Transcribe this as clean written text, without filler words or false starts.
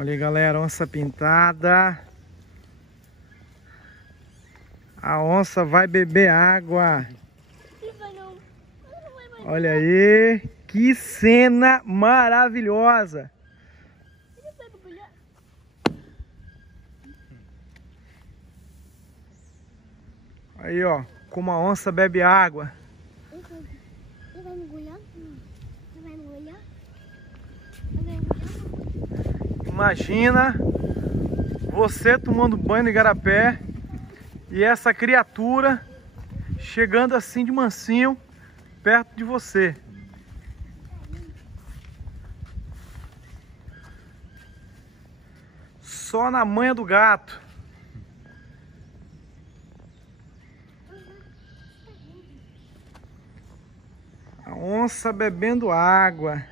Olha aí, galera, onça pintada. A onça vai beber água. Olha aí, que cena maravilhosa. Aí, ó, como a onça bebe água. Imagina você tomando banho no igarapé e essa criatura chegando assim de mansinho perto de você. Só na manha do gato. A onça bebendo água.